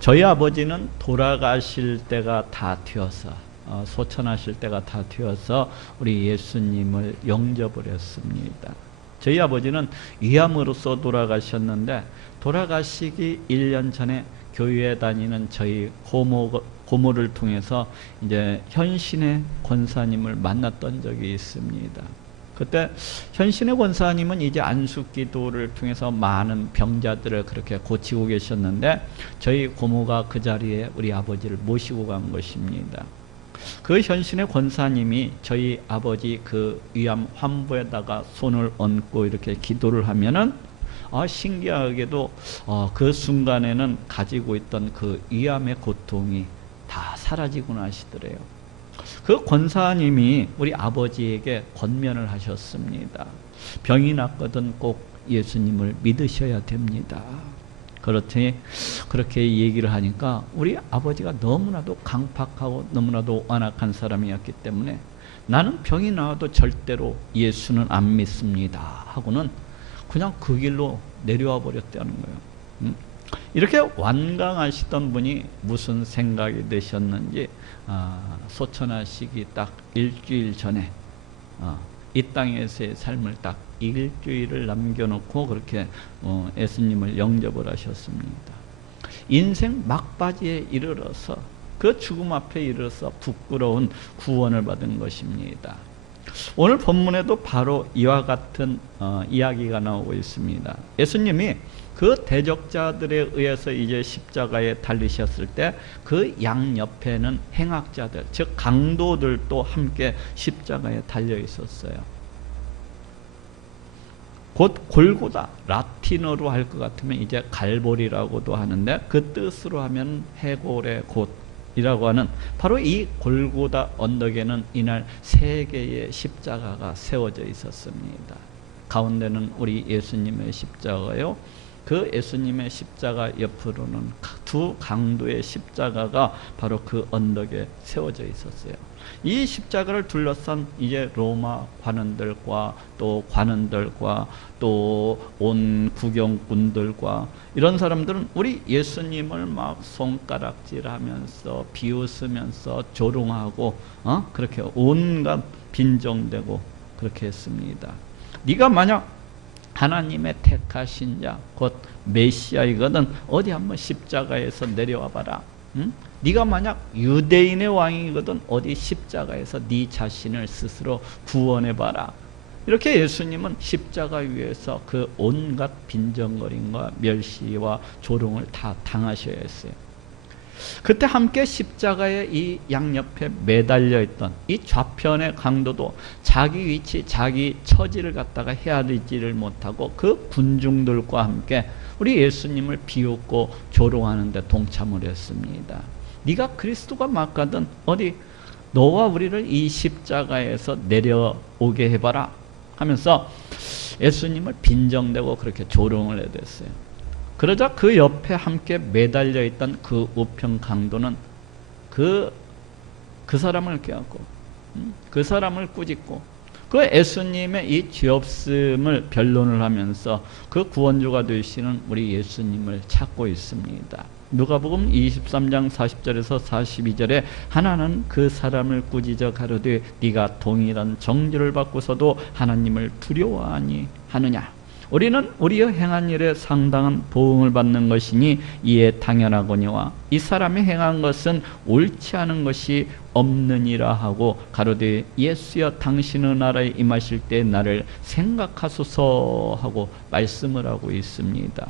저희 아버지는 돌아가실 때가 다 되어서 소천하실 때가 다 되어서 우리 예수님을 영접을 했습니다. 저희 아버지는 위암으로서 돌아가셨는데 돌아가시기 1년 전에 교회에 다니는 저희 고모를 통해서 이제 현신의 권사님을 만났던 적이 있습니다. 그때 현신의 권사님은 이제 안수기도를 통해서 많은 병자들을 그렇게 고치고 계셨는데 저희 고모가 그 자리에 우리 아버지를 모시고 간 것입니다. 그 현신의 권사님이 저희 아버지 그 위암 환부에다가 손을 얹고 이렇게 기도를 하면은 신기하게도 그 순간에는 가지고 있던 그 위암의 고통이 다 사라지구나 하시더래요. 그 권사님이 우리 아버지에게 권면을 하셨습니다. 병이 났거든 꼭 예수님을 믿으셔야 됩니다. 그렇게 얘기를 하니까 우리 아버지가 너무나도 강팍하고 너무나도 완악한 사람이었기 때문에 나는 병이 나와도 절대로 예수는 안 믿습니다 하고는 그냥 그 길로 내려와 버렸다는 거예요. 이렇게 완강하시던 분이 무슨 생각이 드셨는지 소천하시기 딱 일주일 전에 이 땅에서의 삶을 딱 일주일을 남겨놓고 그렇게 예수님을 영접을 하셨습니다. 인생 막바지에 이르러서 그 죽음 앞에 이르러서 부끄러운 구원을 받은 것입니다. 오늘 본문에도 바로 이와 같은 이야기가 나오고 있습니다. 예수님이 그 대적자들에 의해서 이제 십자가에 달리셨을 때 그 양옆에는 행악자들, 즉 강도들도 함께 십자가에 달려 있었어요. 곧 골고다, 라틴어로 할 것 같으면 이제 갈보리라고도 하는데 그 뜻으로 하면 해골의 곳이라고 하는 바로 이 골고다 언덕에는 이날 3개의 십자가가 세워져 있었습니다. 가운데는 우리 예수님의 십자가요. 그 예수님의 십자가 옆으로는 2 강도의 십자가가 바로 그 언덕에 세워져 있었어요. 이 십자가를 둘러싼 이제 로마 관원들과 또 관원들과 또 온 구경꾼들과 이런 사람들은 우리 예수님을 막 손가락질하면서 비웃으면서 조롱하고 그렇게 온갖 빈정대고 그렇게 했습니다. 네가 만약 하나님의 택하신 자, 곧 메시아이거든 어디 한번 십자가에서 내려와 봐라. 응? 네가 만약 유대인의 왕이거든 어디 십자가에서 네 자신을 스스로 구원해 봐라. 이렇게 예수님은 십자가 위에서 그 온갖 빈정거림과 멸시와 조롱을 다 당하셔야 했어요. 그때 함께 십자가의 이 양옆에 매달려 있던 이 좌편의 강도도 자기 위치, 자기 처지를 갖다가 헤아리지를 못하고 그 군중들과 함께 우리 예수님을 비웃고 조롱하는 데 동참을 했습니다. 네가 그리스도가 맞거든 어디 너와 우리를 이 십자가에서 내려오게 해봐라 하면서 예수님을 빈정대고 그렇게 조롱을 해댔어요. 그러자 그 옆에 함께 매달려 있던 그 우편 강도는 그 사람을 껴안고 그 사람을 꾸짖고 그 예수님의 이 죄없음을 변론을 하면서 그 구원주가 되시는 우리 예수님을 찾고 있습니다. 누가복음 23장 40절에서 42절에 하나는 그 사람을 꾸짖어 가로되 네가 동일한 정죄를 받고서도 하나님을 두려워하니 하느냐. 우리는 우리의 행한 일에 상당한 보응을 받는 것이니 이에 당연하거니와 이 사람이 행한 것은 옳지 않은 것이 없느니라 하고 가로되 예수여 당신의 나라에 임하실 때 나를 생각하소서 하고 말씀을 하고 있습니다.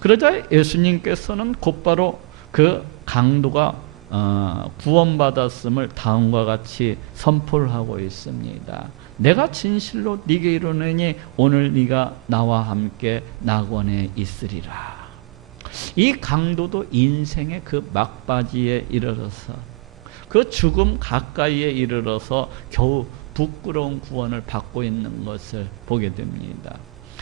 그러자 예수님께서는 곧바로 그 강도가 구원받았음을 다음과 같이 선포를 하고 있습니다. 내가 진실로 네게 이르노니 오늘 네가 나와 함께 낙원에 있으리라. 이 강도도 인생의 그 막바지에 이르러서 그 죽음 가까이에 이르러서 겨우 부끄러운 구원을 받고 있는 것을 보게 됩니다.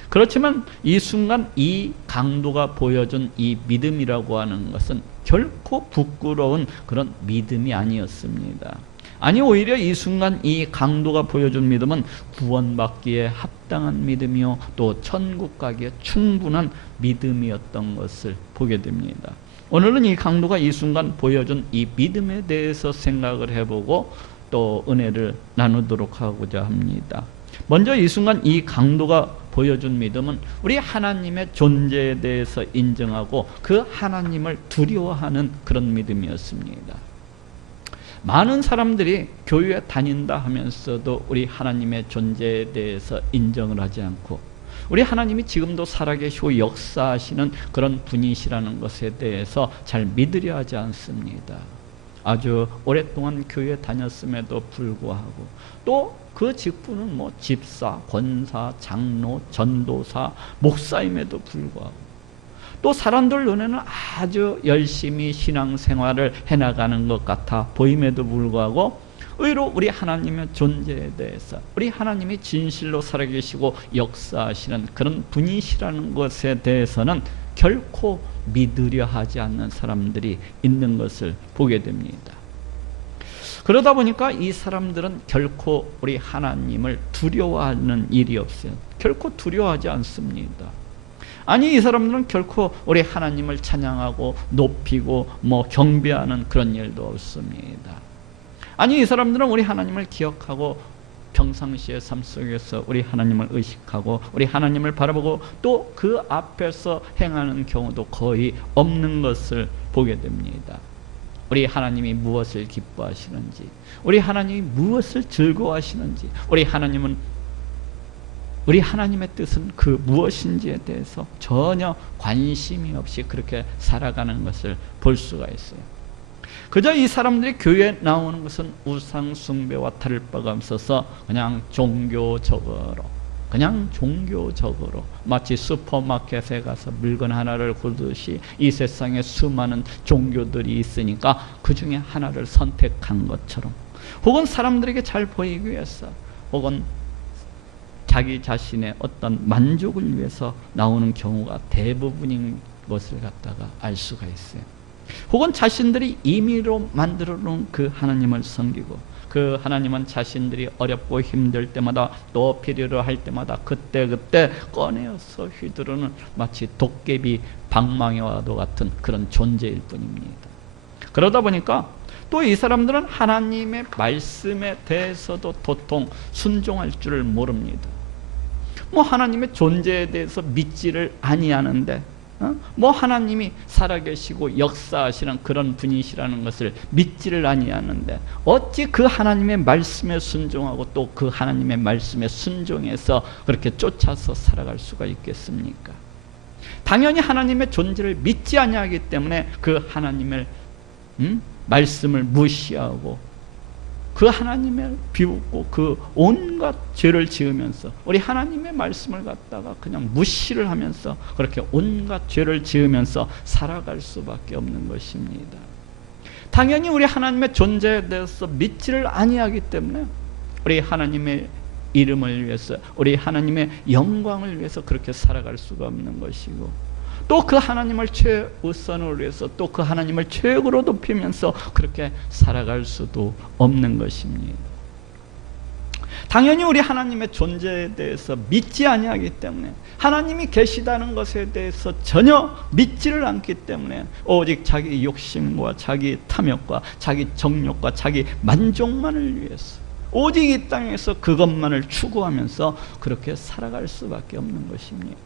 그렇지만 이 순간 이 강도가 보여준 이 믿음이라고 하는 것은 결코 부끄러운 그런 믿음이 아니었습니다. 아니 오히려 이 순간 이 강도가 보여준 믿음은 구원받기에 합당한 믿음이요 또 천국 가기에 충분한 믿음이었던 것을 보게 됩니다. 오늘은 이 강도가 이 순간 보여준 이 믿음에 대해서 생각을 해보고 또 은혜를 나누도록 하고자 합니다. 먼저 이 순간 이 강도가 보여준 믿음은 우리 하나님의 존재에 대해서 인정하고 그 하나님을 두려워하는 그런 믿음이었습니다. 많은 사람들이 교회에 다닌다 하면서도 우리 하나님의 존재에 대해서 인정을 하지 않고 우리 하나님이 지금도 살아계시고 역사하시는 그런 분이시라는 것에 대해서 잘 믿으려 하지 않습니다. 아주 오랫동안 교회에 다녔음에도 불구하고 또 그 직분은 뭐 집사, 권사, 장로, 전도사, 목사임에도 불구하고 또 사람들 눈에는 아주 열심히 신앙생활을 해나가는 것 같아 보임에도 불구하고 의로 우리 하나님의 존재에 대해서 우리 하나님이 진실로 살아계시고 역사하시는 그런 분이시라는 것에 대해서는 결코 믿으려 하지 않는 사람들이 있는 것을 보게 됩니다. 그러다 보니까 이 사람들은 결코 우리 하나님을 두려워하는 일이 없어요. 결코 두려워하지 않습니다. 아니 이 사람들은 결코 우리 하나님을 찬양하고 높이고 경배하는 그런 일도 없습니다. 아니 이 사람들은 우리 하나님을 기억하고 평상시의 삶 속에서 우리 하나님을 의식하고 우리 하나님을 바라보고 또 그 앞에서 행하는 경우도 거의 없는 것을 보게 됩니다. 우리 하나님이 무엇을 기뻐하시는지, 우리 하나님이 무엇을 즐거워하시는지, 우리 하나님의 뜻은 그 무엇인지에 대해서 전혀 관심이 없이 그렇게 살아가는 것을 볼 수가 있어요. 그저 이 사람들이 교회에 나오는 것은 우상 숭배와 다를 바가 없어서 그냥 종교적으로 마치 슈퍼마켓에 가서 물건 하나를 고르듯이 이 세상에 수많은 종교들이 있으니까 그 중에 하나를 선택한 것처럼, 혹은 사람들에게 잘 보이기 위해서, 혹은 자기 자신의 어떤 만족을 위해서 나오는 경우가 대부분인 것을 갖다가 알 수가 있어요. 혹은 자신들이 임의로 만들어 놓은 그 하나님을 섬기고 그 하나님은 자신들이 어렵고 힘들 때마다 또 필요로 할 때마다 그때그때 꺼내어서 휘두르는 마치 도깨비 방망이와도 같은 그런 존재일 뿐입니다. 그러다 보니까 또 이 사람들은 하나님의 말씀에 대해서도 도통 순종할 줄을 모릅니다. 하나님의 존재에 대해서 믿지를 아니하는데 하나님이 살아계시고 역사하시는 그런 분이시라는 것을 믿지를 아니하는데 어찌 그 하나님의 말씀에 순종하고 또 그 하나님의 말씀에 순종해서 그렇게 쫓아서 살아갈 수가 있겠습니까? 당연히 하나님의 존재를 믿지 아니하기 때문에 그 하나님의 말씀을 무시하고 그 하나님을 비웃고 그 온갖 죄를 지으면서 우리 하나님의 말씀을 갖다가 그냥 무시를 하면서 그렇게 온갖 죄를 지으면서 살아갈 수밖에 없는 것입니다. 당연히 우리 하나님의 존재에 대해서 믿지를 아니하기 때문에 우리 하나님의 이름을 위해서, 우리 하나님의 영광을 위해서 그렇게 살아갈 수가 없는 것이고, 또 그 하나님을 최우선으로 해서 또 그 하나님을 최고로 높이면서 그렇게 살아갈 수도 없는 것입니다. 당연히 우리 하나님의 존재에 대해서 믿지 아니하기 때문에, 하나님이 계시다는 것에 대해서 전혀 믿지를 않기 때문에 오직 자기 욕심과 자기 탐욕과 자기 정욕과 자기 만족만을 위해서 오직 이 땅에서 그것만을 추구하면서 그렇게 살아갈 수밖에 없는 것입니다.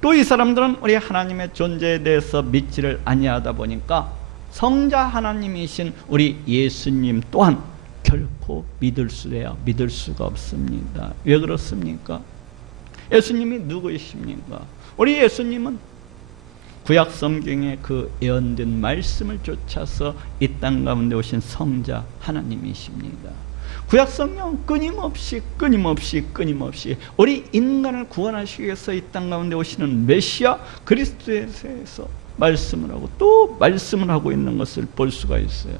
또 이 사람들은 우리 하나님의 존재에 대해서 믿지를 아니하다 보니까 성자 하나님이신 우리 예수님 또한 결코 믿을 수가 없습니다. 왜 그렇습니까? 예수님이 누구이십니까? 우리 예수님은 구약 성경의 그 예언된 말씀을 쫓아서 이 땅 가운데 오신 성자 하나님이십니다. 구약 성경은 끊임없이 우리 인간을 구원하시기 위해서 이 땅 가운데 오시는 메시아 그리스도에 대해서 말씀을 하고 또 말씀을 하고 있는 것을 볼 수가 있어요.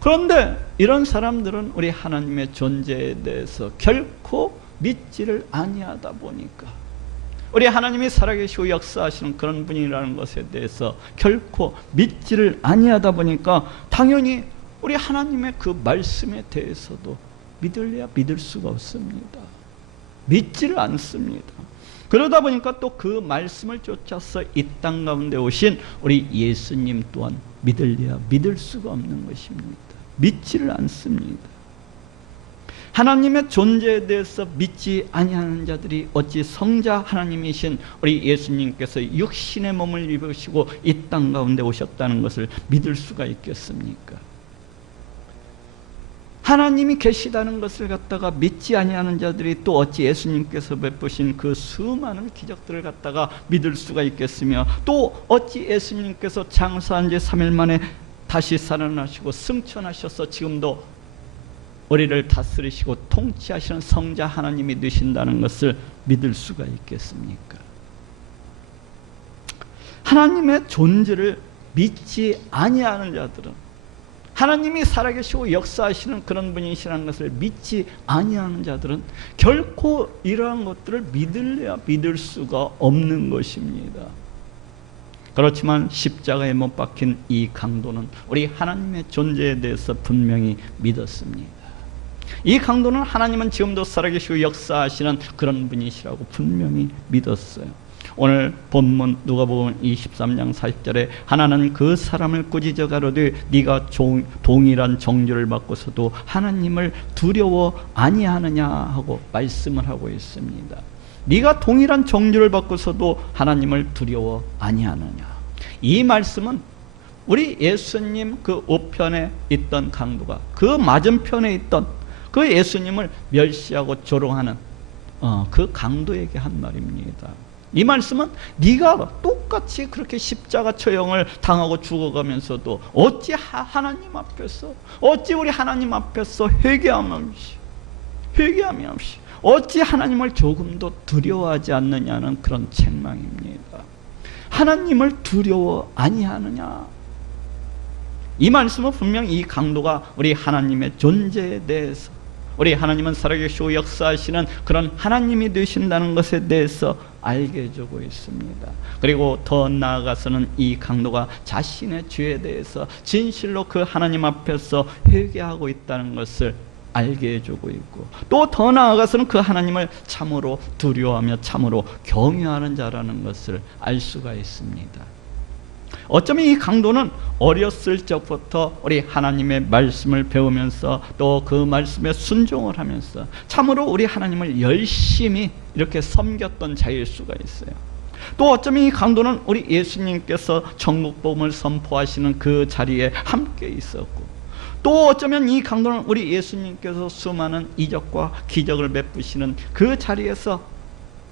그런데 이런 사람들은 우리 하나님의 존재에 대해서 결코 믿지를 아니하다 보니까, 우리 하나님이 살아계시고 역사하시는 그런 분이라는 것에 대해서 결코 믿지를 아니하다 보니까 당연히 우리 하나님의 그 말씀에 대해서도 믿을래야 믿을 수가 없습니다. 믿지를 않습니다. 그러다 보니까 또 그 말씀을 쫓아서 이 땅 가운데 오신 우리 예수님 또한 믿을래야 믿을 수가 없는 것입니다. 믿지를 않습니다. 하나님의 존재에 대해서 믿지 아니하는 자들이 어찌 성자 하나님이신 우리 예수님께서 육신의 몸을 입으시고 이 땅 가운데 오셨다는 것을 믿을 수가 있겠습니까? 하나님이 계시다는 것을 갖다가 믿지 아니하는 자들이 또 어찌 예수님께서 베푸신 그 수많은 기적들을 갖다가 믿을 수가 있겠으며, 또 어찌 예수님께서 장사한 지 3일 만에 다시 살아나시고 승천하셔서 지금도 우리를 다스리시고 통치하시는 성자 하나님이 되신다는 것을 믿을 수가 있겠습니까? 하나님의 존재를 믿지 아니하는 자들은, 하나님이 살아계시고 역사하시는 그런 분이시라는 것을 믿지 아니하는 자들은 결코 이러한 것들을 믿을래야 믿을 수가 없는 것입니다. 그렇지만 십자가에 못 박힌 이 강도는 우리 하나님의 존재에 대해서 분명히 믿었습니다. 이 강도는 하나님은 지금도 살아계시고 역사하시는 그런 분이시라고 분명히 믿었어요. 오늘 본문 누가복음 23장 40절에 하나는 그 사람을 꾸짖어 가로되 네가 동일한 정죄를 받고서도 하나님을 두려워 아니하느냐 하고 말씀을 하고 있습니다. 네가 동일한 정죄를 받고서도 하나님을 두려워 아니하느냐. 이 말씀은 우리 예수님 그 우편에 있던 강도가 그 맞은편에 있던 그 예수님을 멸시하고 조롱하는 그 강도에게 한 말입니다. 이 말씀은 네가 똑같이 그렇게 십자가 처형을 당하고 죽어가면서도 어찌 하나님 앞에서, 어찌 우리 하나님 앞에서 회개함 없이 어찌 하나님을 조금도 두려워하지 않느냐는 그런 책망입니다. 하나님을 두려워 아니하느냐. 이 말씀은 분명히 이 강도가 우리 하나님의 존재에 대해서, 우리 하나님은 살아계시고 역사하시는 그런 하나님이 되신다는 것에 대해서 알게 해주고 있습니다. 그리고 더 나아가서는 이 강도가 자신의 죄에 대해서 진실로 그 하나님 앞에서 회개하고 있다는 것을 알게 해주고 있고, 또 더 나아가서는 그 하나님을 참으로 두려워하며 참으로 경외하는 자라는 것을 알 수가 있습니다. 어쩌면 이 강도는 어렸을 적부터 우리 하나님의 말씀을 배우면서 또 그 말씀에 순종을 하면서 참으로 우리 하나님을 열심히 이렇게 섬겼던 자일 수가 있어요. 또 어쩌면 이 강도는 우리 예수님께서 천국복음을 선포하시는 그 자리에 함께 있었고, 또 어쩌면 이 강도는 우리 예수님께서 수많은 이적과 기적을 베푸시는 그 자리에서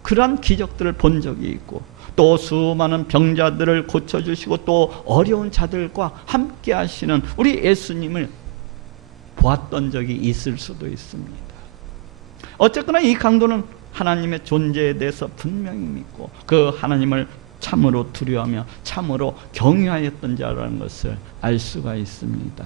그러한 기적들을 본 적이 있고, 또 수많은 병자들을 고쳐주시고 또 어려운 자들과 함께 하시는 우리 예수님을 보았던 적이 있을 수도 있습니다. 어쨌거나 이 강도는 하나님의 존재에 대해서 분명히 믿고 그 하나님을 참으로 두려워하며 참으로 경외하였던 자라는 것을 알 수가 있습니다.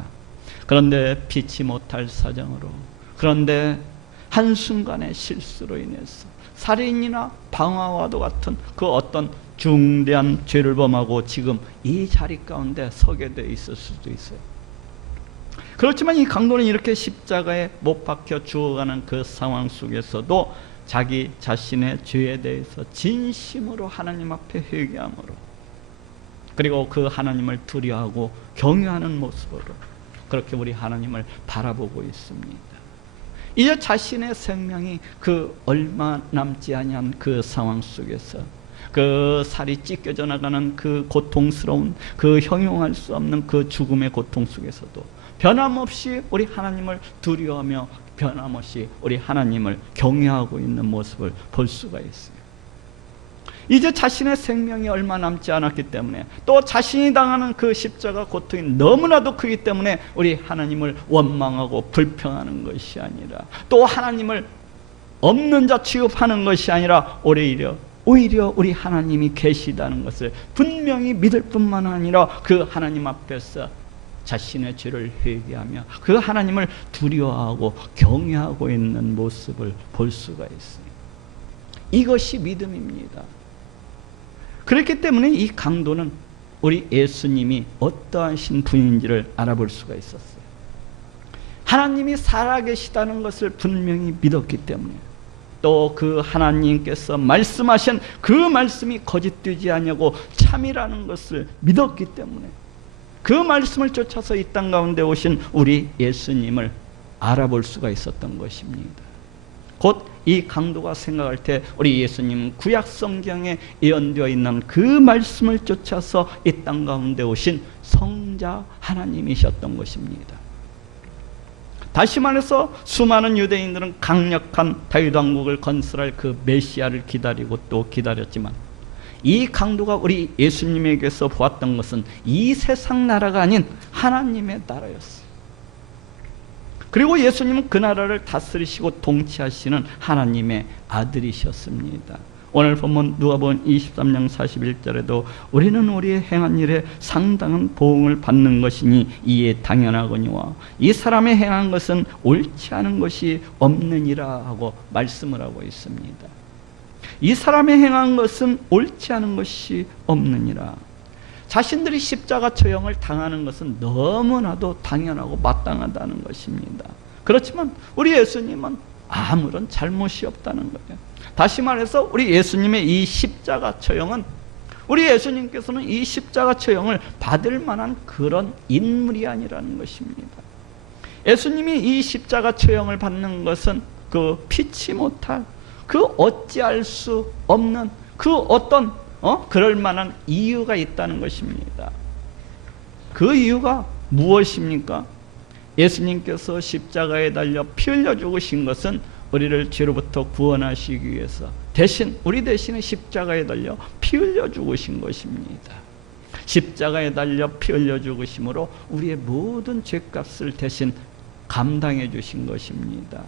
그런데 피치 못할 사정으로, 그런데 한순간의 실수로 인해서 살인이나 방화와도 같은 그 어떤 중대한 죄를 범하고 지금 이 자리 가운데 서게 돼 있을 수도 있어요. 그렇지만 이 강도는 이렇게 십자가에 못 박혀 죽어가는 그 상황 속에서도 자기 자신의 죄에 대해서 진심으로 하나님 앞에 회개함으로, 그리고 그 하나님을 두려워하고 경외하는 모습으로 그렇게 우리 하나님을 바라보고 있습니다. 이제 자신의 생명이 그 얼마 남지 아니한 그 상황 속에서 그 살이 찢겨져 나가는 그 고통스러운, 그 형용할 수 없는 그 죽음의 고통 속에서도 변함없이 우리 하나님을 두려워하며 변함없이 우리 하나님을 경외하고 있는 모습을 볼 수가 있어요. 이제 자신의 생명이 얼마 남지 않았기 때문에, 또 자신이 당하는 그 십자가 고통이 너무나도 크기 때문에 우리 하나님을 원망하고 불평하는 것이 아니라, 또 하나님을 없는 자 취급하는 것이 아니라 오히려 우리 하나님이 계시다는 것을 분명히 믿을 뿐만 아니라 그 하나님 앞에서 자신의 죄를 회개하며 그 하나님을 두려워하고 경외하고 있는 모습을 볼 수가 있어요. 이것이 믿음입니다. 그렇기 때문에 이 강도는 우리 예수님이 어떠하신 분인지를 알아볼 수가 있었어요. 하나님이 살아계시다는 것을 분명히 믿었기 때문에, 또 그 하나님께서 말씀하신 그 말씀이 거짓되지 아니하고 참이라는 것을 믿었기 때문에 그 말씀을 쫓아서 이 땅 가운데 오신 우리 예수님을 알아볼 수가 있었던 것입니다. 곧 이 강도가 생각할 때 우리 예수님 구약 성경에 예언되어 있는 그 말씀을 쫓아서 이 땅 가운데 오신 성자 하나님이셨던 것입니다. 다시 말해서 수많은 유대인들은 강력한 다윗 왕국을 건설할 그 메시아를 기다리고 또 기다렸지만, 이 강도가 우리 예수님에게서 보았던 것은 이 세상 나라가 아닌 하나님의 나라였어요. 그리고 예수님은 그 나라를 다스리시고 통치하시는 하나님의 아들이셨습니다. 오늘 본문 누가복음 23장 41절에도 우리는 우리의 행한 일에 상당한 보응을 받는 것이니 이에 당연하거니와 이 사람의 행한 것은 옳지 않은 것이 없느니라 하고 말씀을 하고 있습니다. 이 사람의 행한 것은 옳지 않은 것이 없느니라. 자신들이 십자가 처형을 당하는 것은 너무나도 당연하고 마땅하다는 것입니다. 그렇지만 우리 예수님은 아무런 잘못이 없다는 거예요. 다시 말해서 우리 예수님의 이 십자가 처형은, 우리 예수님께서는 이 십자가 처형을 받을 만한 그런 인물이 아니라는 것입니다. 예수님이 이 십자가 처형을 받는 것은 그 피치 못할, 그 어찌할 수 없는 그 어떤 그럴 만한 이유가 있다는 것입니다. 그 이유가 무엇입니까? 예수님께서 십자가에 달려 피 흘려 죽으신 것은 우리를 죄로부터 구원하시기 위해서 우리 대신에 십자가에 달려 피 흘려 죽으신 것입니다. 십자가에 달려 피 흘려 죽으심으로 우리의 모든 죄값을 대신 감당해 주신 것입니다.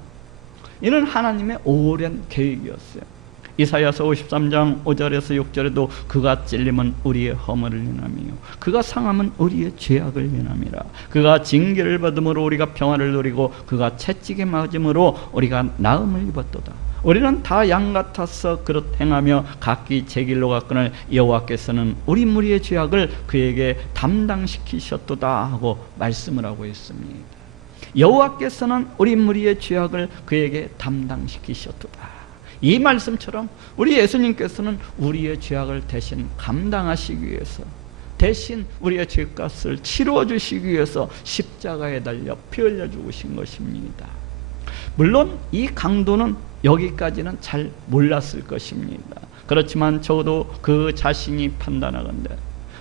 이는 하나님의 오랜 계획이었어요. 이사야서 53장 5절에서 6절에도 그가 찔림은 우리의 허물을 인함이요 그가 상함은 우리의 죄악을 인함이라. 그가 징계를 받음으로 우리가 평화를 누리고 그가 채찍에 맞음으로 우리가 나음을 입었도다. 우리는 다 양 같아서 그릇 행하며 각기 제 길로 갔거늘 여호와께서는 우리 무리의 죄악을 그에게 담당시키셨도다 하고 말씀을 하고 있습니다. 여호와께서는 우리 무리의 죄악을 그에게 담당시키셨도다. 이 말씀처럼 우리 예수님께서는 우리의 죄악을 대신 감당하시기 위해서, 대신 우리의 죄값을 치루어 주시기 위해서 십자가에 달려 피 흘려 죽으신 것입니다. 물론 이 강도는 여기까지는 잘 몰랐을 것입니다. 그렇지만 적어도 그 자신이 판단하건대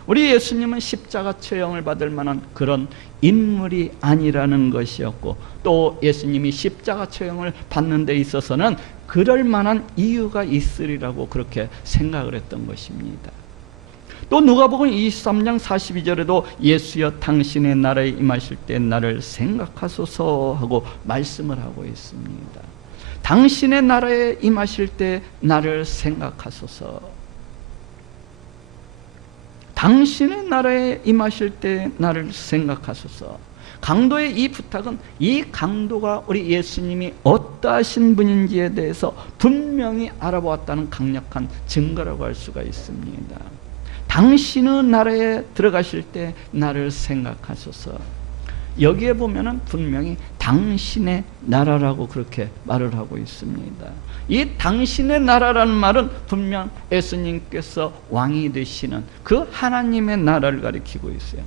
우리 예수님은 십자가 처형을 받을 만한 그런 인물이 아니라는 것이었고, 또 예수님이 십자가 처형을 받는 데 있어서는 그럴 만한 이유가 있으리라고 그렇게 생각을 했던 것입니다. 또 누가복음 23장 42절에도 예수여 당신의 나라에 임하실 때 나를 생각하소서 하고 말씀을 하고 있습니다. 당신의 나라에 임하실 때 나를 생각하소서. 당신의 나라에 임하실 때 나를 생각하소서. 강도의 이 부탁은 이 강도가 우리 예수님이 어떠하신 분인지에 대해서 분명히 알아보았다는 강력한 증거라고 할 수가 있습니다. 당신의 나라에 들어가실 때 나를 생각하소서. 여기에 보면은 분명히 당신의 나라라고 그렇게 말을 하고 있습니다. 이 당신의 나라라는 말은 분명 예수님께서 왕이 되시는 그 하나님의 나라를 가리키고 있어요.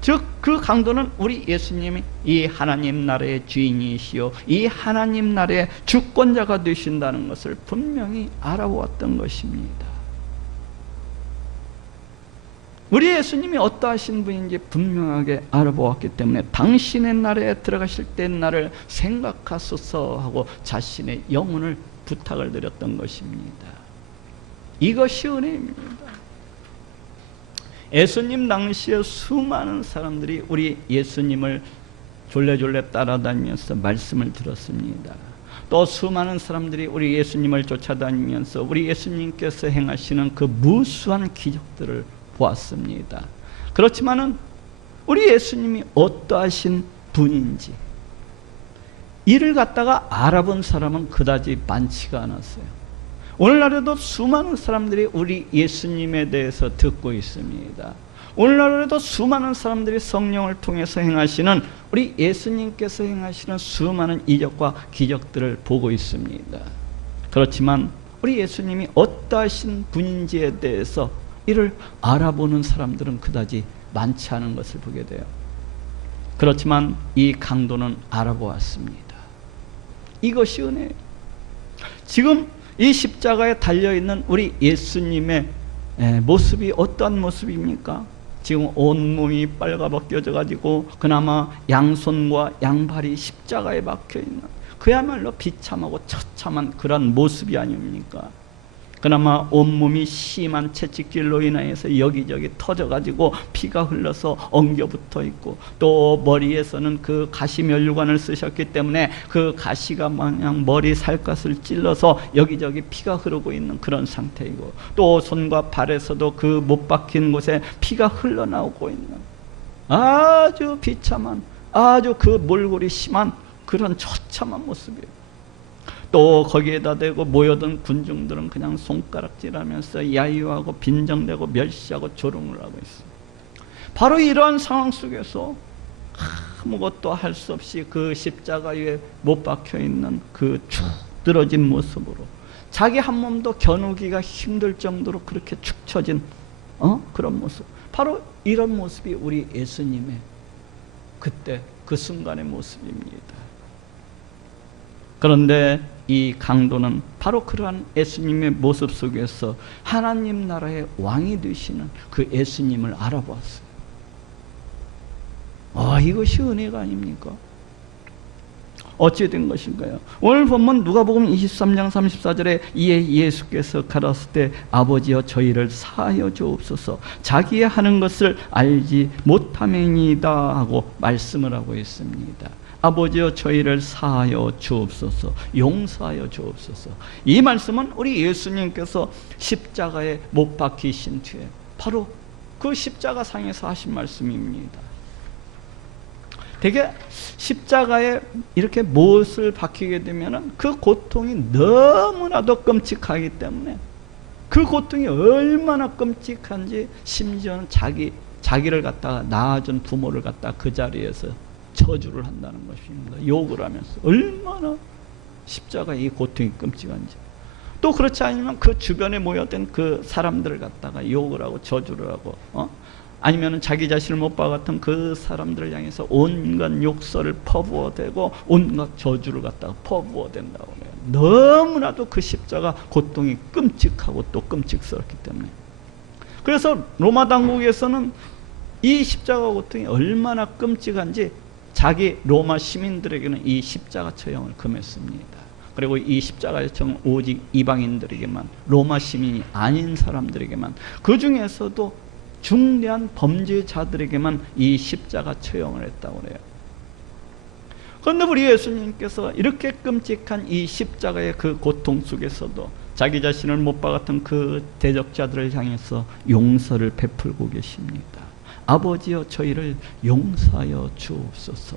즉 그 강도는 우리 예수님이 이 하나님 나라의 주인이시요 이 하나님 나라의 주권자가 되신다는 것을 분명히 알아보았던 것입니다. 우리 예수님이 어떠하신 분인지 분명하게 알아보았기 때문에 당신의 나라에 들어가실 때 나를 생각하소서 하고 자신의 영혼을 부탁을 드렸던 것입니다. 이것이 은혜입니다. 예수님 당시에 수많은 사람들이 우리 예수님을 졸래졸래 따라다니면서 말씀을 들었습니다. 또 수많은 사람들이 우리 예수님을 쫓아다니면서 우리 예수님께서 행하시는 그 무수한 기적들을 보았습니다. 그렇지만은 우리 예수님이 어떠하신 분인지 이를 갖다가 알아본 사람은 그다지 많지가 않았어요. 오늘날에도 수많은 사람들이 우리 예수님에 대해서 듣고 있습니다. 오늘날에도 수많은 사람들이 성령을 통해서 행하시는, 우리 예수님께서 행하시는 수많은 이적과 기적들을 보고 있습니다. 그렇지만 우리 예수님이 어떠하신 분인지에 대해서 이를 알아보는 사람들은 그다지 많지 않은 것을 보게 돼요. 그렇지만 이 강도는 알아보았습니다. 이것이 은혜예요. 지금 이 십자가에 달려있는 우리 예수님의 모습이 어떠한 모습입니까? 지금 온몸이 빨가벗겨져 가지고 그나마 양손과 양발이 십자가에 박혀있는, 그야말로 비참하고 처참한 그런 모습이 아닙니까? 그나마 온몸이 심한 채찍질로 인하여서 여기저기 터져가지고 피가 흘러서 엉겨붙어 있고, 또 머리에서는 그 가시면류관을 쓰셨기 때문에 그 가시가 마냥 머리 살갗을 찔러서 여기저기 피가 흐르고 있는 그런 상태이고, 또 손과 발에서도 그 못 박힌 곳에 피가 흘러나오고 있는 아주 비참한, 아주 그 몰골이 심한 그런 처참한 모습이에요. 또 거기에다 대고 모여든 군중들은 그냥 손가락질하면서 야유하고 빈정대고 멸시하고 조롱을 하고 있습니다. 바로 이러한 상황 속에서 아무것도 할 수 없이 그 십자가 위에 못 박혀있는 그 축 늘어진 모습으로, 자기 한 몸도 겨누기가 힘들 정도로 그렇게 축 처진 그런 모습, 바로 이런 모습이 우리 예수님의 그때 그 순간의 모습입니다. 그런데 이 강도는 바로 그러한 예수님의 모습 속에서 하나님 나라의 왕이 되시는 그 예수님을 알아보았어요. 이것이 은혜가 아닙니까? 어찌 된 것인가요? 오늘 본문 누가복음 23장 34절에 이에 예수께서 가라사대 때 아버지여 저희를 사하여 주옵소서, 자기의 하는 것을 알지 못함이니이다 하고 말씀을 하고 있습니다. 아버지여 저희를 사하여 주옵소서, 용서하여 주옵소서. 이 말씀은 우리 예수님께서 십자가에 못 박히신 뒤에 바로 그 십자가 상에서 하신 말씀입니다. 되게 십자가에 이렇게 못을 박히게 되면 그 고통이 너무나도 끔찍하기 때문에, 그 고통이 얼마나 끔찍한지 심지어는 자기를 갖다가 낳아준 부모를 갖다가 그 자리에서 저주를 한다는 것입니다. 욕을 하면서 얼마나 십자가 이 고통이 끔찍한지. 또 그렇지 않으면 그 주변에 모여든 그 사람들을 갖다가 욕을 하고 저주를 하고, 아니면 자기 자신을 못 박았던 그 사람들을 향해서 온갖 욕설을 퍼부어대고 온갖 저주를 갖다가 퍼부어댄다고 해요. 너무나도 그 십자가 고통이 끔찍하고 또 끔찍스럽기 때문에. 그래서 로마 당국에서는 이 십자가 고통이 얼마나 끔찍한지 자기 로마 시민들에게는 이 십자가 처형을 금했습니다. 그리고 이 십자가 처형은 오직 이방인들에게만, 로마 시민이 아닌 사람들에게만, 그 중에서도 중대한 범죄자들에게만 이 십자가 처형을 했다고 그래요. 그런데 우리 예수님께서 이렇게 끔찍한 이 십자가의 그 고통 속에서도 자기 자신을 못 박았던 그 대적자들을 향해서 용서를 베풀고 계십니다. 아버지여 저희를 용서하여 주옵소서.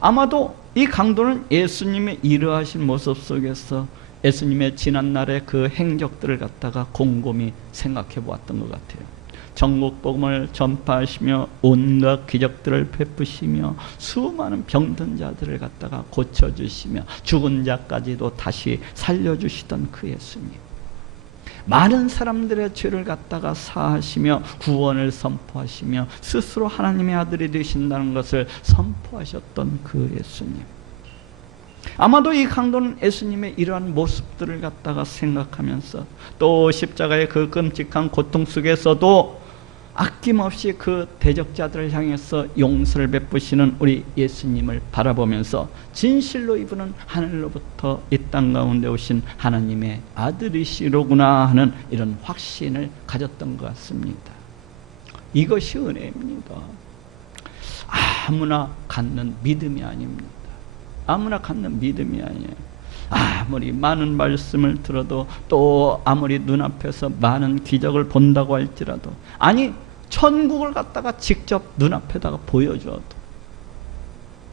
아마도 이 강도는 예수님의 이러하신 모습 속에서 예수님의 지난날의 그 행적들을 갖다가 곰곰이 생각해 보았던 것 같아요. 전국 복음을 전파하시며 온갖 기적들을 베푸시며 수많은 병든 자들을 갖다가 고쳐주시며 죽은 자까지도 다시 살려주시던 그 예수님, 많은 사람들의 죄를 갖다가 사하시며 구원을 선포하시며 스스로 하나님의 아들이 되신다는 것을 선포하셨던 그 예수님, 아마도 이 강도는 예수님의 이러한 모습들을 갖다가 생각하면서 또 십자가의 그 끔찍한 고통 속에서도 아낌없이 그 대적자들을 향해서 용서를 베푸시는 우리 예수님을 바라보면서 진실로 이분은 하늘로부터 이 땅 가운데 오신 하나님의 아들이시로구나 하는 이런 확신을 가졌던 것 같습니다. 이것이 은혜입니다. 아무나 갖는 믿음이 아닙니다. 아무나 갖는 믿음이 아니에요. 아무리 많은 말씀을 들어도, 또 아무리 눈앞에서 많은 기적을 본다고 할지라도, 아니 천국을 갖다가 직접 눈앞에다가 보여줘도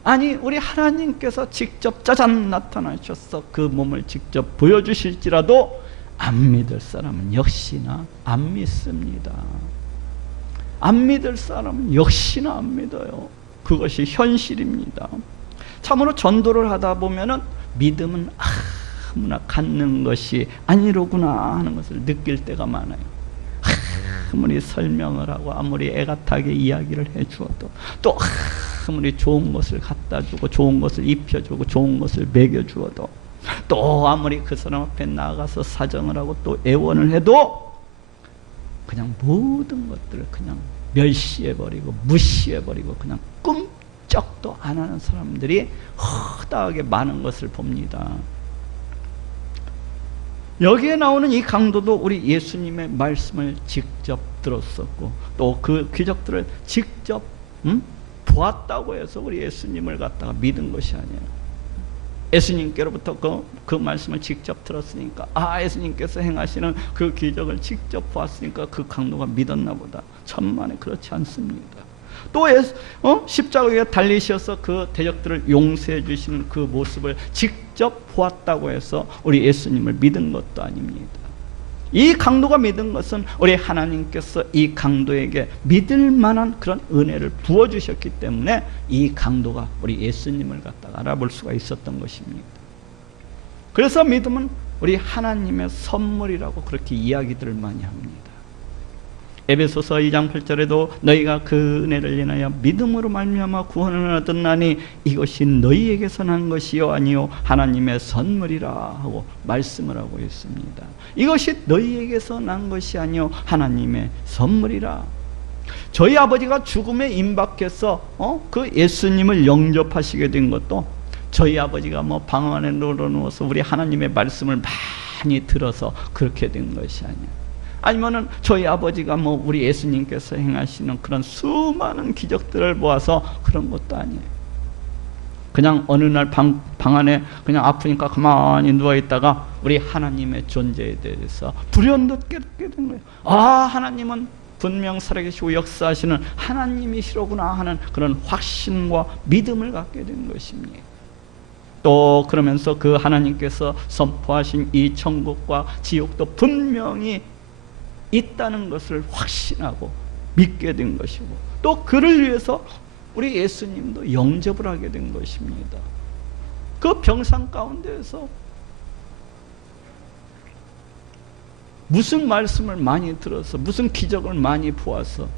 아니 우리 하나님께서 직접 짜잔 나타나셔서 그 몸을 직접 보여주실지라도 안 믿을 사람은 역시나 안 믿습니다. 안 믿을 사람은 역시나 안 믿어요. 그것이 현실입니다. 참으로 전도를 하다 보면은 믿음은 아무나 갖는 것이 아니로구나 하는 것을 느낄 때가 많아요. 아무리 설명을 하고 아무리 애같하게 이야기를 해주어도 또 아무리 좋은 것을 갖다 주고 좋은 것을 입혀주고 좋은 것을 먹여주어도 또 아무리 그 사람 앞에 나가서 사정을 하고 또 애원을 해도 그냥 모든 것들을 그냥 멸시해버리고 무시해버리고 그냥 꿈쩍도 안 하는 사람들이 허다하게 많은 것을 봅니다. 여기에 나오는 이 강도도 우리 예수님의 말씀을 직접 들었었고 또 그 기적들을 직접 보았다고 해서 우리 예수님을 갖다가 믿은 것이 아니에요. 예수님께로부터 그 말씀을 직접 들었으니까 예수님께서 행하시는 그 기적을 직접 보았으니까 그 강도가 믿었나 보다. 천만에 그렇지 않습니다. 또 십자가에 달리셔서 그 대적들을 용서해 주시는 그 모습을 직접 보았다고 해서 우리 예수님을 믿은 것도 아닙니다. 이 강도가 믿은 것은 우리 하나님께서 이 강도에게 믿을 만한 그런 은혜를 부어주셨기 때문에 이 강도가 우리 예수님을 갖다가 알아볼 수가 있었던 것입니다. 그래서 믿음은 우리 하나님의 선물이라고 그렇게 이야기들을 많이 합니다. 에베소서 2장 8절에도 너희가 그 은혜를 인하여 믿음으로 말미암아 구원을 얻었나니 이것이 너희에게서 난 것이요 아니요 하나님의 선물이라 하고 말씀을 하고 있습니다. 이것이 너희에게서 난 것이 아니요 하나님의 선물이라. 저희 아버지가 죽음에 임박해서 그 예수님을 영접하시게 된 것도 저희 아버지가 방 안에 누워서 우리 하나님의 말씀을 많이 들어서 그렇게 된 것이 아니에요. 아니면은 저희 아버지가 우리 예수님께서 행하시는 그런 수많은 기적들을 보아서 그런 것도 아니에요. 그냥 어느 날 방 안에 그냥 아프니까 가만히 누워있다가 우리 하나님의 존재에 대해서 불현듯 깨닫게 된 거예요. 하나님은 분명 살아계시고 역사하시는 하나님이시로구나 하는 그런 확신과 믿음을 갖게 된 것입니다. 또 그러면서 그 하나님께서 선포하신 이 천국과 지옥도 분명히 있다는 것을 확신하고 믿게 된 것이고 또 그를 위해서 우리 예수님도 영접을 하게 된 것입니다. 그 병상 가운데에서 무슨 말씀을 많이 들어서 무슨 기적을 많이 보아서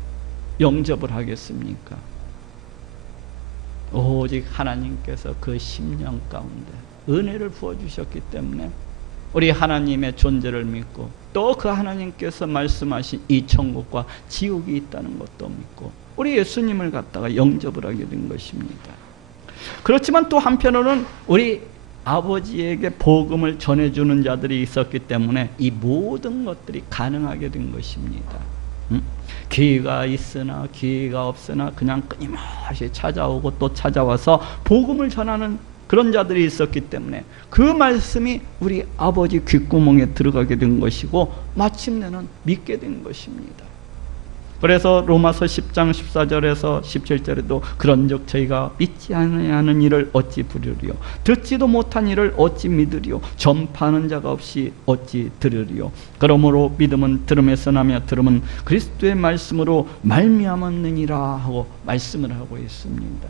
영접을 하겠습니까? 오직 하나님께서 그 심령 가운데 은혜를 부어주셨기 때문에 우리 하나님의 존재를 믿고 또 그 하나님께서 말씀하신 이 천국과 지옥이 있다는 것도 믿고 우리 예수님을 갖다가 영접을 하게 된 것입니다. 그렇지만 또 한편으로는 우리 아버지에게 복음을 전해주는 자들이 있었기 때문에 이 모든 것들이 가능하게 된 것입니다. 기회가 있으나 기회가 없으나 그냥 끊임없이 찾아오고 또 찾아와서 복음을 전하는 그런 자들이 있었기 때문에 그 말씀이 우리 아버지 귓구멍에 들어가게 된 것이고 마침내는 믿게 된 것입니다. 그래서 로마서 10장 14절에서 17절에도 그런즉 저희가 믿지 아니하는 일을 어찌 부르리요 듣지도 못한 일을 어찌 믿으리요 전파하는 자가 없이 어찌 들으리요 그러므로 믿음은 들음에서 나며 들음은 그리스도의 말씀으로 말미암았느니라 하고 말씀을 하고 있습니다.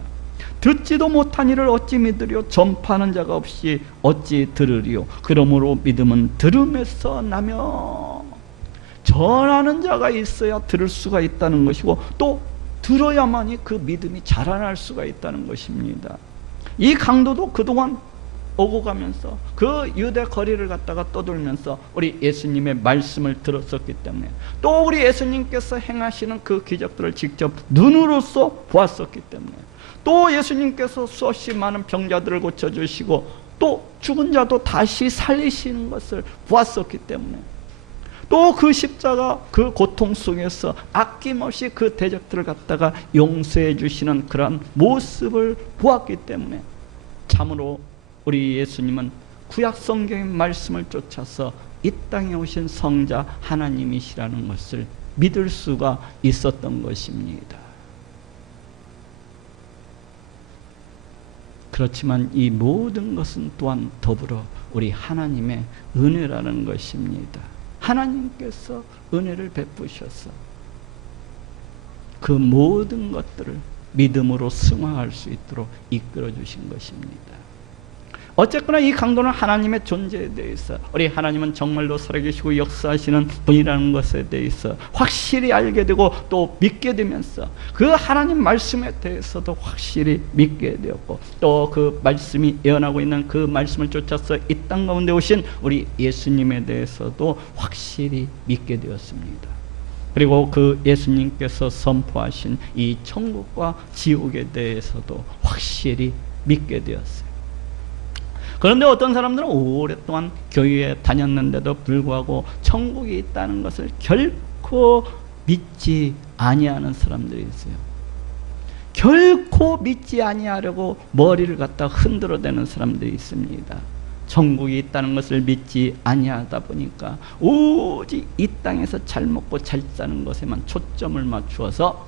듣지도 못한 일을 어찌 믿으리요 전파하는 자가 없이 어찌 들으리요 그러므로 믿음은 들음에서 나며 전하는 자가 있어야 들을 수가 있다는 것이고 또 들어야만이 그 믿음이 자라날 수가 있다는 것입니다. 이 강도도 그동안 오고 가면서 그 유대 거리를 갖다가 떠돌면서 우리 예수님의 말씀을 들었었기 때문에 또 우리 예수님께서 행하시는 그 기적들을 직접 눈으로써 보았었기 때문에 또 예수님께서 수없이 많은 병자들을 고쳐주시고 또 죽은 자도 다시 살리시는 것을 보았었기 때문에 또 그 십자가 그 고통 속에서 아낌없이 그 대적들을 갖다가 용서해 주시는 그런 모습을 보았기 때문에 참으로 우리 예수님은 구약 성경의 말씀을 쫓아서 이 땅에 오신 성자 하나님이시라는 것을 믿을 수가 있었던 것입니다. 그렇지만 이 모든 것은 또한 더불어 우리 하나님의 은혜라는 것입니다. 하나님께서 은혜를 베푸셔서 그 모든 것들을 믿음으로 승화할 수 있도록 이끌어 주신 것입니다. 어쨌거나 이 강도는 하나님의 존재에 대해서, 우리 하나님은 정말로 살아계시고 역사하시는 분이라는 것에 대해서 확실히 알게 되고 또 믿게 되면서 그 하나님 말씀에 대해서도 확실히 믿게 되었고, 또 그 말씀이 예언하고 있는 그 말씀을 쫓아서 이 땅 가운데 오신 우리 예수님에 대해서도 확실히 믿게 되었습니다. 그리고 그 예수님께서 선포하신 이 천국과 지옥에 대해서도 확실히 믿게 되었어요. 그런데 어떤 사람들은 오랫동안 교회에 다녔는데도 불구하고 천국이 있다는 것을 결코 믿지 아니하는 사람들이 있어요. 결코 믿지 아니하려고 머리를 갖다 흔들어대는 사람들이 있습니다. 천국이 있다는 것을 믿지 아니하다 보니까 오직 이 땅에서 잘 먹고 잘 사는 것에만 초점을 맞추어서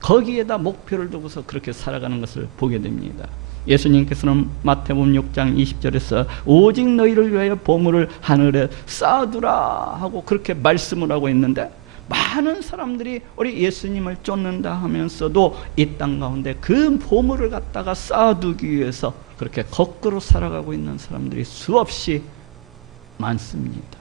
거기에다 목표를 두고서 그렇게 살아가는 것을 보게 됩니다. 예수님께서는 마태복음 6장 20절에서 오직 너희를 위하여 보물을 하늘에 쌓아두라 하고 그렇게 말씀을 하고 있는데, 많은 사람들이 우리 예수님을 쫓는다 하면서도 이 땅 가운데 그 보물을 갖다가 쌓아두기 위해서 그렇게 거꾸로 살아가고 있는 사람들이 수없이 많습니다.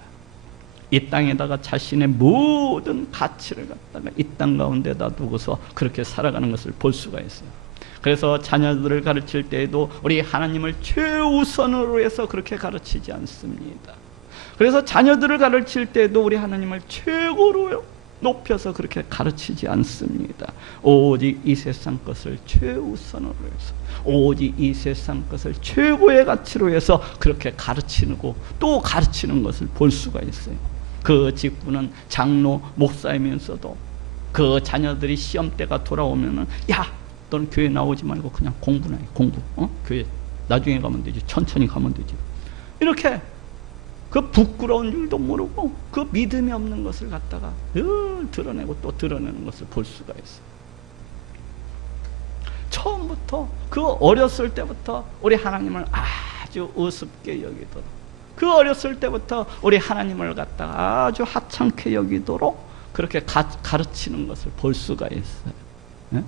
이 땅에다가 자신의 모든 가치를 갖다가 이 땅 가운데다 두고서 그렇게 살아가는 것을 볼 수가 있어요. 그래서 자녀들을 가르칠 때에도 우리 하나님을 최우선으로 해서 그렇게 가르치지 않습니다. 그래서 자녀들을 가르칠 때도 우리 하나님을 최고로 높여서 그렇게 가르치지 않습니다. 오직 이 세상 것을 최우선으로 해서, 오직 이 세상 것을 최고의 가치로 해서 그렇게 가르치고 또 가르치는 것을 볼 수가 있어요. 그 직분은 장로, 목사이면서도 그 자녀들이 시험 때가 돌아오면은, 야, 너는 교회 나오지 말고 그냥 공부나 해, 공부. 교회 나중에 가면 되지, 천천히 가면 되지. 이렇게 그 부끄러운 줄도 모르고 그 믿음이 없는 것을 갖다가 늘 드러내고 또 드러내는 것을 볼 수가 있어요. 처음부터 그 어렸을 때부터 우리 하나님을 아주 우습게 여기도록, 그 어렸을 때부터 우리 하나님을 갖다가 아주 하찮게 여기도록 그렇게 가르치는 것을 볼 수가 있어요. 네?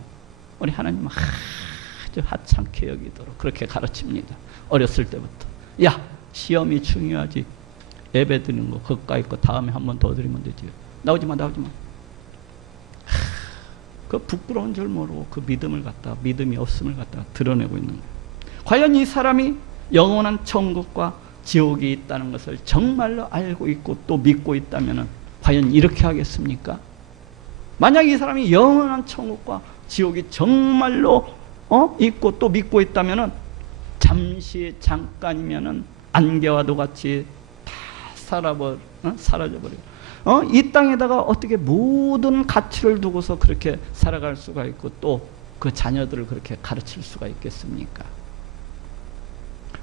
우리 하나님은 아주 하찮게 여기도록 그렇게 가르칩니다. 어렸을 때부터. 야, 시험이 중요하지. 예배 드리는 거 그까이 거 다음에 한 번 더 드리면 되지. 나오지 마. 그 부끄러운 줄 모르고 그 믿음을 갖다, 믿음이 없음을 갖다 드러내고 있는 거예요. 과연 이 사람이 영원한 천국과 지옥이 있다는 것을 정말로 알고 있고 또 믿고 있다면 과연 이렇게 하겠습니까? 만약 이 사람이 영원한 천국과 지옥이 정말로 있고 또 믿고 있다면 잠시 잠깐이면 안개와도 같이 다 사라져버려요. 이 땅에다가 어떻게 모든 가치를 두고서 그렇게 살아갈 수가 있고 또 그 자녀들을 그렇게 가르칠 수가 있겠습니까?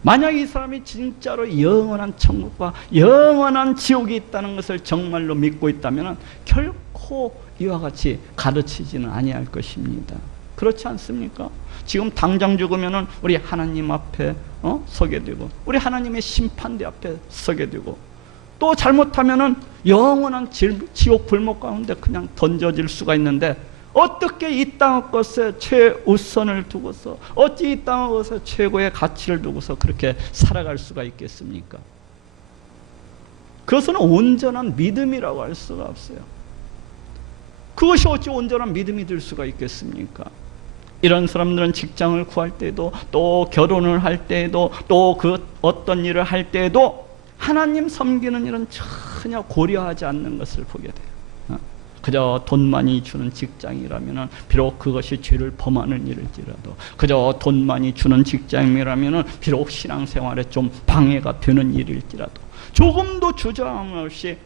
만약 이 사람이 진짜로 영원한 천국과 영원한 지옥이 있다는 것을 정말로 믿고 있다면 결코 이와 같이 가르치지는 아니할 것입니다. 그렇지 않습니까? 지금 당장 죽으면 우리 하나님 앞에 서게 되고 우리 하나님의 심판대 앞에 서게 되고 또 잘못하면 영원한 지옥 불목 가운데 그냥 던져질 수가 있는데, 어떻게 이 땅의 것에 최우선을 두고서, 어찌 이 땅의 것에 최고의 가치를 두고서 그렇게 살아갈 수가 있겠습니까? 그것은 온전한 믿음이라고 할 수가 없어요. 그것이 어찌 온전한 믿음이 될 수가 있겠습니까? 이런 사람들은 직장을 구할 때에도 또 결혼을 할 때에도 또 그 어떤 일을 할 때에도 하나님 섬기는 일은 전혀 고려하지 않는 것을 보게 돼요. 그저 돈 많이 주는 직장이라면 비록 그것이 죄를 범하는 일일지라도, 그저 돈 많이 주는 직장이라면 비록 신앙생활에 좀 방해가 되는 일일지라도 조금도 주저함 없이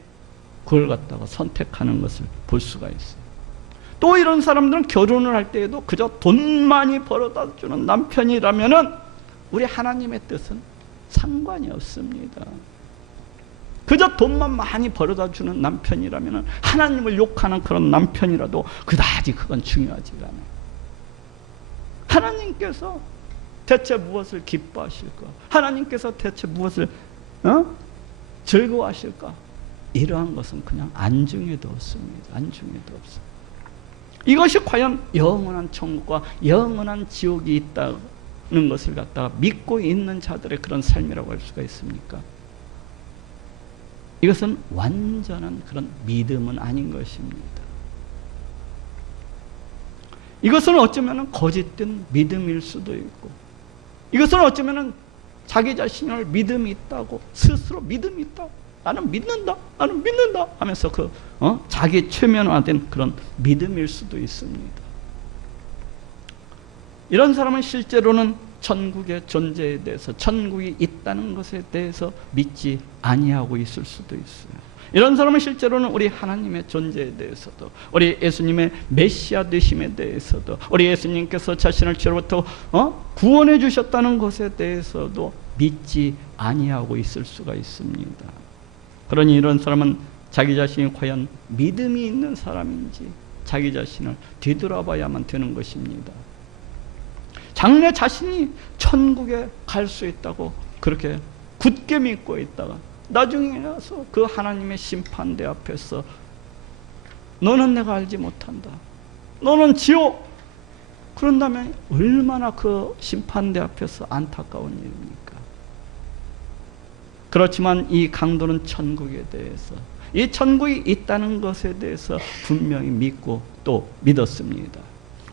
그걸 갖다가 선택하는 것을 볼 수가 있어요. 또 이런 사람들은 결혼을 할 때에도 그저 돈 많이 벌어다 주는 남편이라면 우리 하나님의 뜻은 상관이 없습니다. 그저 돈만 많이 벌어다 주는 남편이라면, 하나님을 욕하는 그런 남편이라도 그다지 그건 중요하지가 않아요. 하나님께서 대체 무엇을 기뻐하실까? 하나님께서 대체 무엇을 즐거워하실까? 이러한 것은 그냥 안중에도 없습니다. 안중에도 없습니다. 이것이 과연 영원한 천국과 영원한 지옥이 있다는 것을 갖다가 믿고 있는 자들의 그런 삶이라고 할 수가 있습니까? 이것은 완전한 그런 믿음은 아닌 것입니다. 이것은 어쩌면 거짓된 믿음일 수도 있고, 이것은 어쩌면 자기 자신을 믿음이 있다고, 스스로 믿음이 있다고, 나는 믿는다 하면서 자기 최면화된 그런 믿음일 수도 있습니다. 이런 사람은 실제로는 천국의 존재에 대해서, 천국이 있다는 것에 대해서 믿지 아니하고 있을 수도 있어요. 이런 사람은 실제로는 우리 하나님의 존재에 대해서도, 우리 예수님의 메시아 되심에 대해서도, 우리 예수님께서 자신을 죄로부터 구원해 주셨다는 것에 대해서도 믿지 아니하고 있을 수가 있습니다. 그러니 이런 사람은 자기 자신이 과연 믿음이 있는 사람인지 자기 자신을 뒤돌아봐야만 되는 것입니다. 장래 자신이 천국에 갈 수 있다고 그렇게 굳게 믿고 있다가 나중에 와서 그 하나님의 심판대 앞에서 너는 내가 알지 못한다, 너는 지옥, 그런다면 얼마나 그 심판대 앞에서 안타까운 일입니까? 그렇지만 이 강도는 천국에 대해서, 이 천국이 있다는 것에 대해서 분명히 믿고 또 믿었습니다.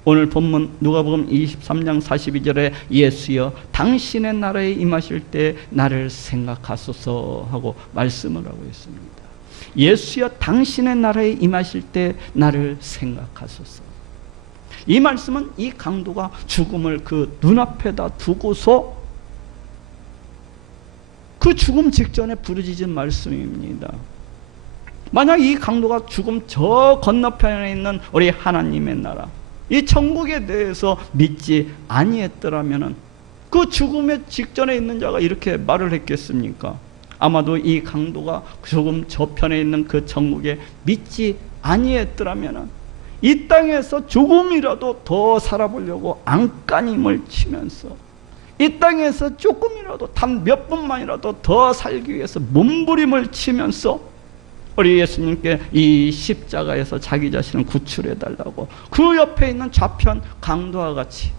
오늘 본문 누가복음 23장 42절에 예수여 당신의 나라에 임하실 때 나를 생각하소서 하고 말씀을 하고 있습니다. 예수여 당신의 나라에 임하실 때 나를 생각하소서. 이 말씀은 이 강도가 죽음을 그 눈앞에다 두고서 그 죽음 직전에 부르짖은 말씀입니다. 만약 이 강도가 죽음 저 건너편에 있는 우리 하나님의 나라, 이 천국에 대해서 믿지 아니했더라면 그 죽음의 직전에 있는 자가 이렇게 말을 했겠습니까? 아마도 이 강도가 조금 저편에 있는 그 천국에 믿지 아니했더라면 이 땅에서 조금이라도 더 살아보려고 안간힘을 치면서, 이 땅에서 조금이라도 단 몇 분만이라도 더 살기 위해서 몸부림을 치면서 우리 예수님께 이 십자가에서 자기 자신을 구출해달라고 그 옆에 있는 좌편 강도와 같이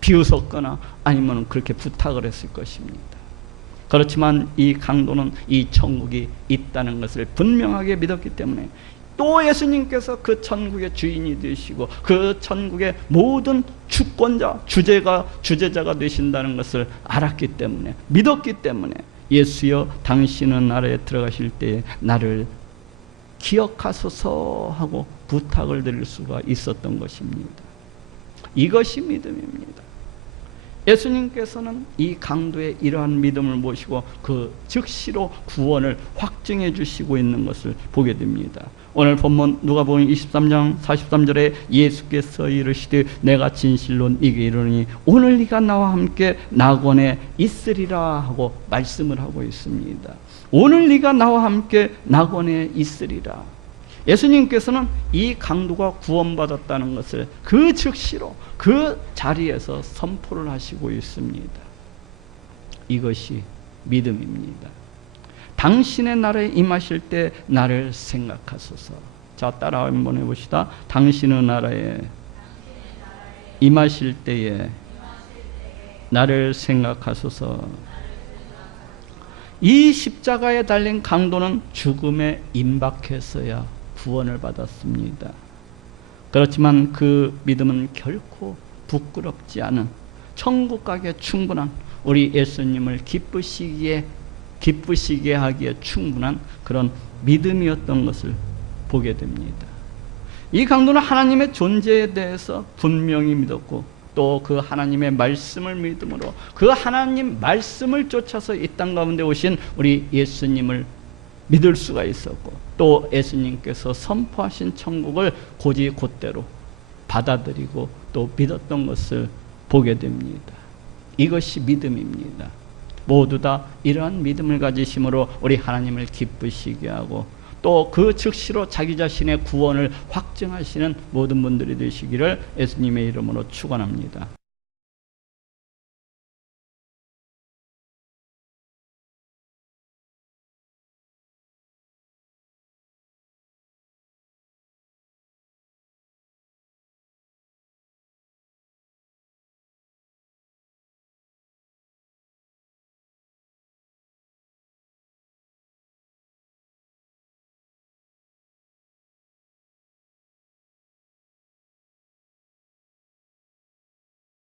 비웃었거나 아니면 그렇게 부탁을 했을 것입니다. 그렇지만 이 강도는 이 천국이 있다는 것을 분명하게 믿었기 때문에, 또 예수님께서 그 천국의 주인이 되시고 그 천국의 모든 주권자, 주제자가 되신다는 것을 알았기 때문에, 믿었기 때문에 예수여 당신은 나라에 들어가실 때 나를 기억하소서 하고 부탁을 드릴 수가 있었던 것입니다. 이것이 믿음입니다. 예수님께서는 이 강도의 이러한 믿음을 모시고 그 즉시로 구원을 확증해 주시고 있는 것을 보게 됩니다. 오늘 본문 누가복음 23장 43절에 예수께서 이르시되 내가 진실로 네게 이르노니 오늘 네가 나와 함께 낙원에 있으리라 하고 말씀을 하고 있습니다. 오늘 네가 나와 함께 낙원에 있으리라. 예수님께서는 이 강도가 구원받았다는 것을 그 즉시로 그 자리에서 선포를 하시고 있습니다. 이것이 믿음입니다. 당신의 나라에 임하실 때 나를 생각하소서. 자, 따라 한번 해봅시다. 당신의 나라에 임하실 때에 나를 생각하소서. 이 십자가에 달린 강도는 죽음에 임박해서야 구원을 받았습니다. 그렇지만 그 믿음은 결코 부끄럽지 않은, 천국 가기에 충분한, 우리 예수님을 기쁘시게 하기에 충분한 그런 믿음이었던 것을 보게 됩니다. 이 강도는 하나님의 존재에 대해서 분명히 믿었고, 또 그 하나님의 말씀을 믿음으로 그 하나님 말씀을 쫓아서 이 땅 가운데 오신 우리 예수님을 믿을 수가 있었고, 또 예수님께서 선포하신 천국을 곧이곧대로 받아들이고 또 믿었던 것을 보게 됩니다. 이것이 믿음입니다. 모두 다 이러한 믿음을 가지심으로 우리 하나님을 기쁘시게 하고 또 그 즉시로 자기 자신의 구원을 확증하시는 모든 분들이 되시기를 예수님의 이름으로 축원합니다.